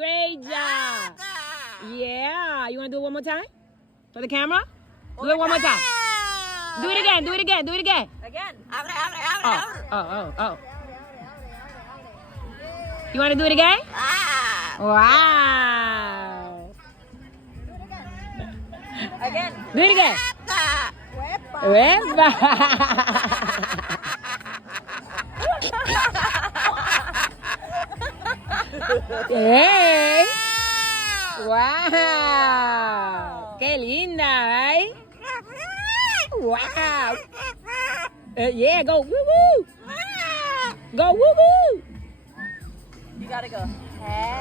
Great job. Yeah. You want to do it one more time? For the camera? Do it one more time. Do it again. Do it again. Do it again. Again. Oh. You want to do it again? Wow. Again. Do it again. Hey. Wow. Qué linda, ¿eh? Wow. Yeah, go woo woo. Go woo woo. You gotta go. Hey.